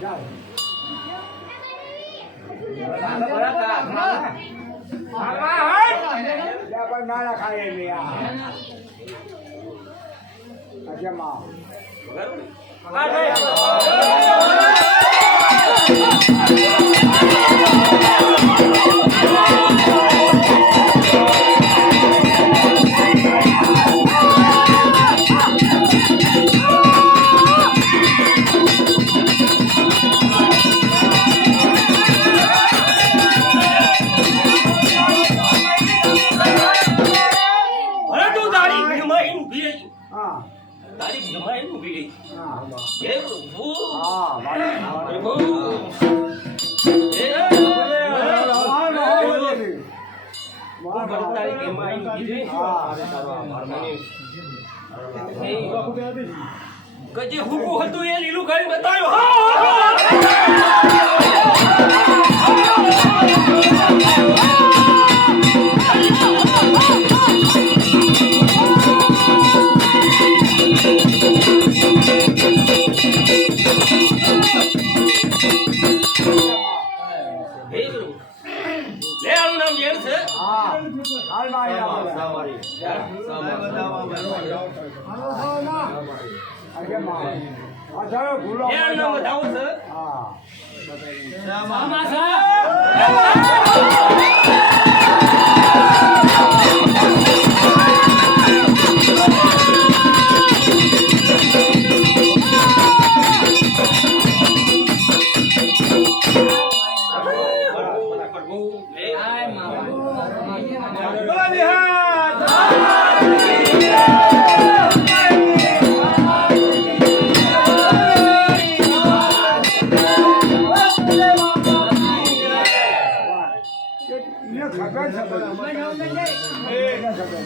જાઓ નાના ખાય એમ અજમા તારી જમાઈ નું ભીડી એ પ્રભુ પ્રભુ તારી જમાઈ નું ભીડી કજે હુકુ હતું એ લીલું ખાઈ બતાવ્યો